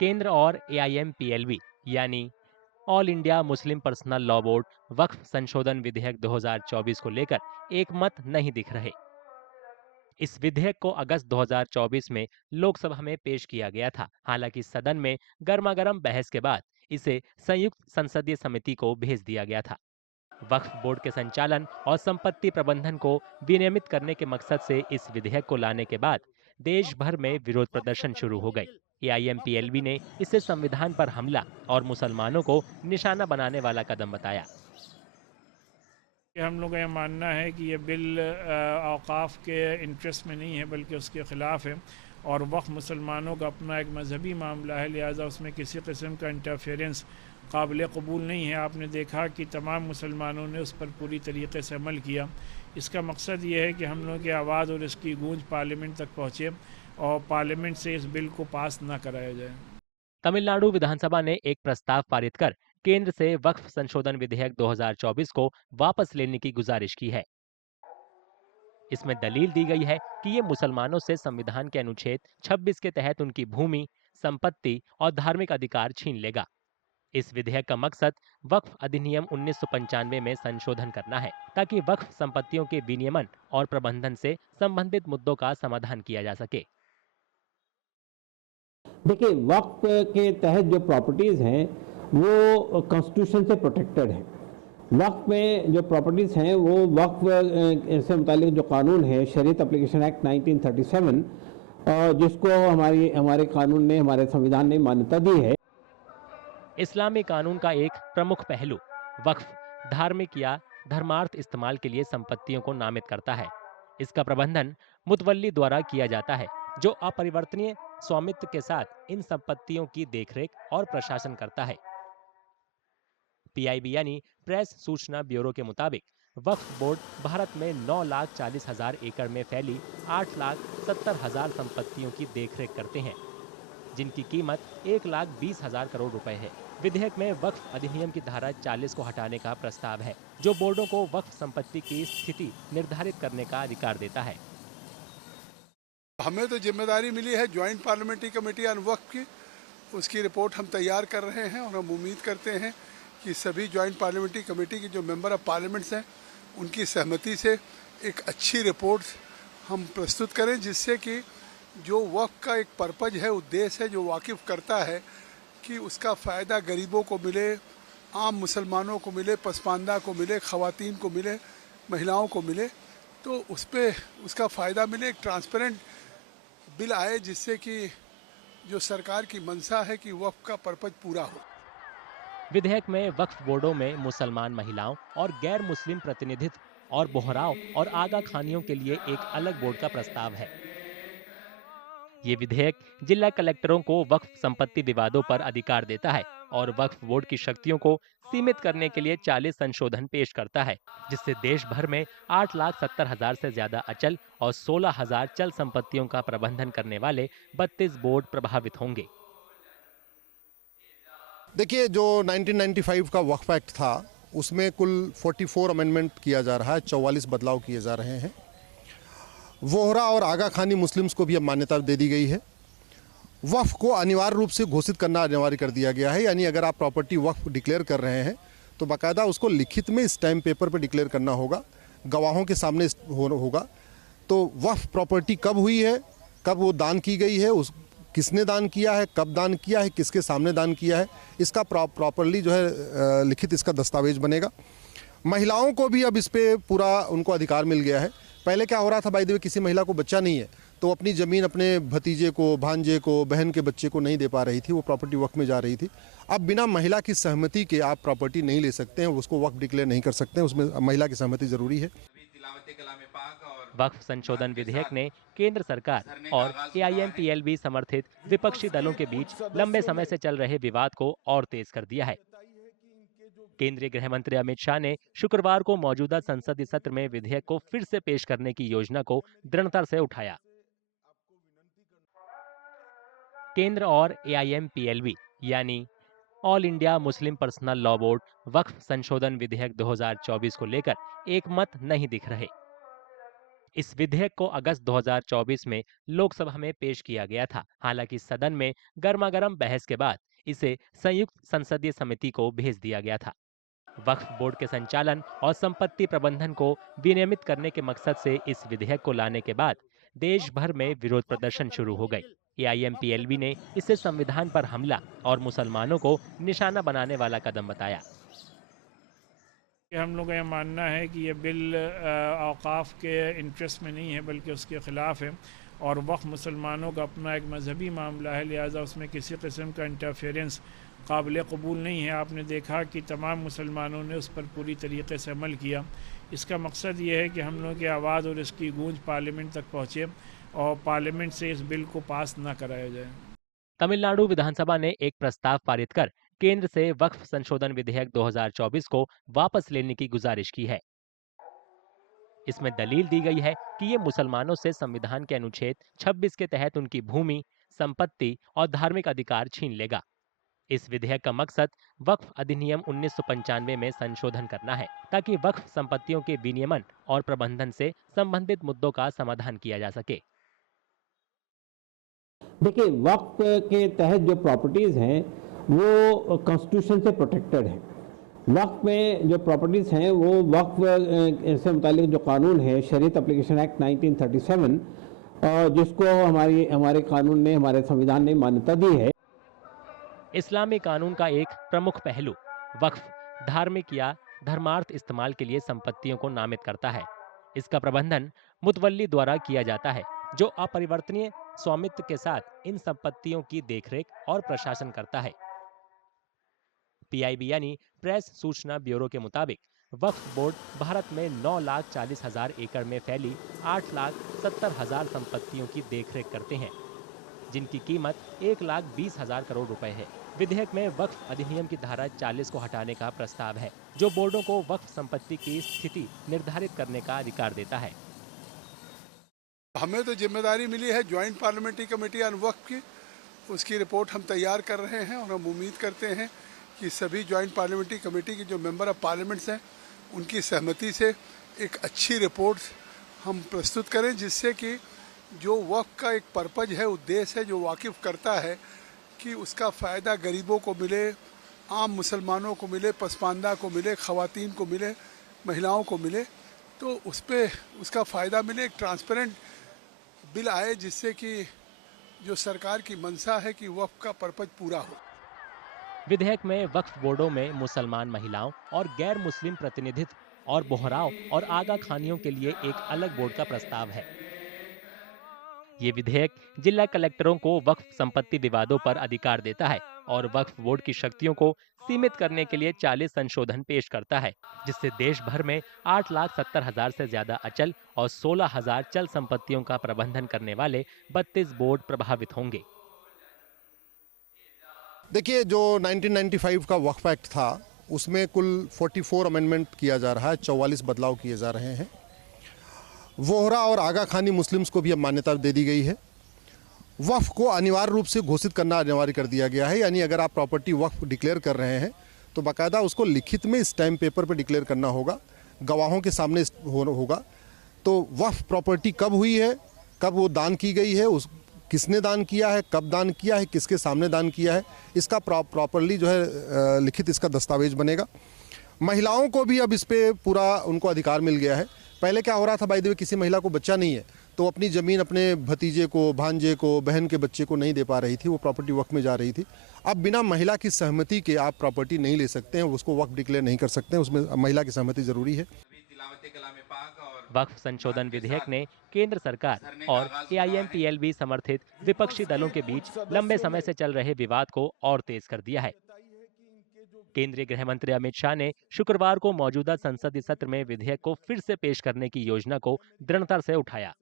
केंद्र और एआईएमपीएलबी यानी All India Muslim Personal Law Board वक्फ संशोधन विधेयक 2024 को लेकर एक मत नहीं दिख रहे। इस विधेयक को अगस्त 2024 में लोकसभा में पेश किया गया था। हालांकि सदन में गर्मागर्म बहस के बाद इसे संयुक्त संसदीय समिति को भेज दिया गया था। वक्फ बोर्ड के संचालन और संपत्ति प्रबंधन को विनियमित करने के मकसद से इस विधेयक को लाने के बाद देश भर में विरोध प्रदर्शन शुरू हो गए। एआईएमपीएलबी ने इसे संविधान पर हमला और मुसलमानों को निशाना बनाने वाला कदम बताया। हम लोग का यह मानना है कि ये बिल औकाफ के इंटरेस्ट में नहीं है बल्कि उसके ख़िलाफ़ है और वक्फ मुसलमानों का अपना एक मजहबी मामला है, लिहाजा उसमें किसी किस्म का इंटरफेरेंस काबिल कबूल नहीं है। आपने देखा कि तमाम मुसलमानों ने उस पर पूरी तरीके से अमल किया। इसका मकसद ये है कि हम लोगों की आवाज़ और इसकी गूंज पार्लियामेंट तक पहुँचे और पार्लियामेंट से इस बिल को पास ना कराया जाए। तमिलनाडु विधानसभा ने एक प्रस्ताव पारित कर केंद्र से वक्फ संशोधन विधेयक 2024 को वापस लेने की गुजारिश की है। इसमें दलील दी गई है कि ये मुसलमानों से संविधान के अनुच्छेद 26 के तहत उनकी भूमि, संपत्ति और धार्मिक अधिकार छीन लेगा। इस विधेयक का मकसद वक्फ अधिनियम 1995 में संशोधन करना है ताकि वक्फ संपत्तियों के विनियमन और प्रबंधन से संबंधित मुद्दों का समाधान किया जा सके। देखिए, वक्फ के तहत जो प्रॉपर्टीज हैं वो कॉन्स्टिट्यूशन से प्रोटेक्टेड है। वक्फ में जो प्रॉपर्टीज हैं वो वक्फ से मुतालिक जो कानून है, शरीयत एप्लीकेशन एक्ट 1937, जिसको हमारे कानून ने, हमारे संविधान ने मान्यता दी है। इस्लामी कानून का एक प्रमुख पहलू वक्फ धार्मिक या धर्मार्थ इस्तेमाल के लिए संपत्तियों को नामित करता है। इसका प्रबंधन मुतवल्ली द्वारा किया जाता है, जो अपरिवर्तनीय स्वामित्व के साथ इन संपत्तियों की देखरेख और प्रशासन करता है। पीआईबी यानी प्रेस सूचना ब्यूरो के मुताबिक वक्फ बोर्ड भारत में 9,40,000 एकड़ में फैली 8,70,000 संपत्तियों की देखरेख करते हैं, जिनकी कीमत 1,20,000 करोड़ रुपए है। विधेयक में वक्फ अधिनियम की धारा 40 को हटाने का प्रस्ताव है, जो बोर्डों को वक्फ संपत्ति की स्थिति निर्धारित करने का अधिकार देता है। हमें तो जिम्मेदारी मिली है ज्वाइंट पार्लियामेंट्री कमेटी ऑन वक्फ की, उसकी रिपोर्ट हम तैयार कर रहे हैं और हम उम्मीद करते हैं कि सभी ज्वाइंट पार्लियामेंट्री कमेटी के जो मेंबर ऑफ पार्लियामेंट्स हैं उनकी सहमति से एक अच्छी रिपोर्ट हम प्रस्तुत करें, जिससे कि जो वक्फ का एक पर्पज है, उद्देश्य है, जो वाकिफ़ करता है कि उसका फ़ायदा गरीबों को मिले, आम मुसलमानों को मिले, पसमानदा को मिले, ख़वातीन को मिले, महिलाओं को मिले, तो उस पर उसका फ़ायदा मिले। एक ट्रांसपेरेंट बिल आए जिससे कि जो सरकार की मंशा है कि वक्फ का पर्पज पूरा हो। विधेयक में वक्फ बोर्डों में मुसलमान महिलाओं और गैर मुस्लिम प्रतिनिधित्व और बोहराव और आगा खानियों के लिए एक अलग बोर्ड का प्रस्ताव है। ये विधेयक जिला कलेक्टरों को वक्फ संपत्ति विवादों पर अधिकार देता है और वक्फ बोर्ड की शक्तियों को सीमित करने के लिए 40 संशोधन पेश करता है, जिससे देश भर में 8,70,000 से ज्यादा अचल और 16,000 चल संपत्तियों का प्रबंधन करने वाले 32 बोर्ड प्रभावित होंगे। देखिए, जो 1995 का वक्फ एक्ट था उसमें कुल 44 अमेंडमेंट किया जा रहा है, 44 बदलाव किए जा रहे हैं। वोहरा और आगा खानी मुस्लिम्स को भी अब मान्यता दे दी गई है। वक्फ को अनिवार्य रूप से घोषित करना अनिवार्य कर दिया गया है, यानी अगर आप प्रॉपर्टी वक्फ डिक्लेयर कर रहे हैं तो बाकायदा उसको लिखित में स्टैम्प पेपर पर डिक्लेयर करना होगा, गवाहों के सामने होगा। तो वक्फ प्रॉपर्टी कब हुई है, कब वो दान की गई है, उस किसने दान किया है, कब दान किया है, किसके सामने दान किया है, इसका प्रॉपरली जो है लिखित इसका दस्तावेज बनेगा। महिलाओं को भी अब इस पर पूरा उनको अधिकार मिल गया है। पहले क्या हो रहा था, बाय द वे, किसी महिला को बच्चा नहीं है तो अपनी ज़मीन अपने भतीजे को, भांजे को, बहन के बच्चे को नहीं दे पा रही थी, वो प्रॉपर्टी वक्फ में जा रही थी। अब बिना महिला की सहमति के आप प्रॉपर्टी नहीं ले सकते हैं, उसको वक्फ डिक्लेयर नहीं कर सकते हैं, उसमें महिला की सहमति ज़रूरी है। वक्फ संशोधन विधेयक ने केंद्र सरकार और एआईएमपीएलबी समर्थित विपक्षी दलों के बीच लंबे समय से चल रहे विवाद को और तेज कर दिया है। केंद्रीय गृह मंत्री अमित शाह ने शुक्रवार को मौजूदा संसदीय सत्र में विधेयक को फिर से पेश करने की योजना को दृढ़ता से उठाया। केंद्र और एआईएमपीएलबी यानी All India Muslim Personal Law Board वक्फ संशोधन विधेयक 2024 को लेकर एक मत नहीं दिख रहे। इस विधेयक को अगस्त 2024 में लोकसभा में पेश किया गया था। हालांकि सदन में गर्मागर्म बहस के बाद इसे संयुक्त संसदीय समिति को भेज दिया गया था। वक्फ बोर्ड के संचालन और संपत्ति प्रबंधन को विनियमित करने के मकसद से इस विधेयक को लाने के बाद देश भर में विरोध प्रदर्शन शुरू हो गए। एआईएमपीएलबी ने इसे संविधान पर हमला और मुसलमानों को निशाना बनाने वाला कदम बताया। हम लोग का यह मानना है कि ये बिल औकाफ के इंटरेस्ट में नहीं है बल्कि उसके ख़िलाफ़ है और वक्फ मुसलमानों का अपना एक मजहबी मामला है, लिहाजा उसमें किसी किस्म का इंटरफेरेंस काबिल कबूल नहीं है। आपने देखा कि तमाम मुसलमानों ने उस पर पूरी तरीके से अमल किया। इसका मकसद ये है कि हम लोगों की आवाज़ और इसकी गूंज पार्लियामेंट तक पहुँचे और पार्लियामेंट से इस बिल को पास ना कराया जाए। तमिलनाडु विधानसभा ने एक प्रस्ताव पारित कर केंद्र से वक्फ संशोधन विधेयक 2024 को वापस लेने की गुजारिश की है। इसमें दलील दी गई है कि ये मुसलमानों से संविधान के अनुच्छेद 26 के तहत उनकी भूमि, संपत्ति और धार्मिक अधिकार छीन लेगा। इस विधेयक का मकसद वक्फ अधिनियम 1995 में संशोधन करना है ताकि वक्फ संपत्तियों के विनियमन और प्रबंधन से संबंधित मुद्दों का समाधान किया जा सके। देखिए, वक्फ के तहत जो प्रॉपर्टीज हैं वो कॉन्स्टिट्यूशन से प्रोटेक्टेड है। वक्फ में जो प्रॉपर्टीज हैं वो वक्फ से मुतालिक जो कानून है, शरीयत एप्लीकेशन एक्ट 1937, जिसको हमारे कानून ने, हमारे संविधान ने मान्यता दी है। इस्लामी कानून का एक प्रमुख पहलू वक्फ धार्मिक या धर्मार्थ इस्तेमाल के लिए संपत्तियों को नामित करता है। इसका प्रबंधन मुतवल्ली द्वारा किया जाता है, जो अपरिवर्तनीय स्वामित्व के साथ इन संपत्तियों की देखरेख और प्रशासन करता है। पीआईबी यानी प्रेस सूचना ब्यूरो के मुताबिक वक्फ बोर्ड भारत में 9,40,000 एकड़ में फैली 8,70,000 संपत्तियों की देखरेख करते हैं, जिनकी कीमत 1,20,000 करोड़ रुपए है। विधेयक में वक्फ अधिनियम की धारा 40 को हटाने का प्रस्ताव है, जो बोर्डों को वक्फ संपत्ति की स्थिति निर्धारित करने का अधिकार देता है। हमें तो जिम्मेदारी मिली है ज्वाइंट पार्लियामेंट्री कमेटी ऑन वक्फ की, उसकी रिपोर्ट हम तैयार कर रहे हैं और हम उम्मीद करते हैं कि सभी ज्वाइंट पार्लियामेंट्री कमेटी के जो मेंबर ऑफ पार्लियामेंट्स हैं उनकी सहमति से एक अच्छी रिपोर्ट हम प्रस्तुत करें, जिससे कि जो वक्फ का एक पर्पज है, उद्देश्य है, जो वाकिफ़ करता है कि उसका फ़ायदा गरीबों को मिले, आम मुसलमानों को मिले, पसमानदा को मिले, ख़वातीन को मिले, महिलाओं को मिले, तो उस पर उसका फ़ायदा मिले। एक ट्रांसपेरेंट बिल आए जिससे कि जो सरकार की मंशा है कि वक्फ का पर्पज पूरा हो। विधेयक में वक्फ बोर्डों में मुसलमान महिलाओं और गैर मुस्लिम प्रतिनिधित्व और बोहराव और आगा खानियों के लिए एक अलग बोर्ड का प्रस्ताव है। ये विधेयक जिला कलेक्टरों को वक्फ संपत्ति विवादों पर अधिकार देता है और वक्फ बोर्ड की शक्तियों को सीमित करने के लिए 40 संशोधन पेश करता है, जिससे देश भर में 8,70,000 से ज्यादा अचल और 16,000 चल संपत्तियों का प्रबंधन करने वाले 32 बोर्ड प्रभावित होंगे। देखिए, जो 1995 का वक्फ एक्ट था उसमें कुल 44 अमेंडमेंट किया जा रहा है, 44 बदलाव किए जा रहे हैं। वोहरा और आगा खानी मुस्लिम्स को भी अब मान्यता दे दी गई है। वक्फ को अनिवार्य रूप से घोषित करना अनिवार्य कर दिया गया है, यानी अगर आप प्रॉपर्टी वक्फ डिक्लेयर कर रहे हैं तो बाकायदा उसको लिखित में स्टैम्प पेपर पर डिक्लेयर करना होगा, गवाहों के सामने होगा। तो वक्फ प्रॉपर्टी कब हुई है, कब वो दान की गई है, उस किसने दान किया है, कब दान किया है, किसके सामने दान किया है, इसका प्रॉपरली जो है लिखित इसका दस्तावेज बनेगा। महिलाओं को भी अब इस पर पूरा उनको अधिकार मिल गया है। पहले क्या हो रहा था, बाय द वे, किसी महिला को बच्चा नहीं है तो अपनी ज़मीन अपने भतीजे को, भांजे को, बहन के बच्चे को नहीं दे पा रही थी, वो प्रॉपर्टी वक्फ में जा रही थी। अब बिना महिला की सहमति के आप प्रॉपर्टी नहीं ले सकते हैं, उसको वक्फ डिक्लेयर नहीं कर सकते हैं, उसमें महिला की सहमति ज़रूरी है। वक्फ संशोधन विधेयक ने केंद्र सरकार और एआईएमपीएलबी समर्थित विपक्षी दलों के बीच लंबे समय से चल रहे विवाद को और तेज कर दिया है। केंद्रीय गृह मंत्री अमित शाह ने शुक्रवार को मौजूदा संसदीय सत्र में विधेयक को फिर से पेश करने की योजना को दृढ़ता से उठाया।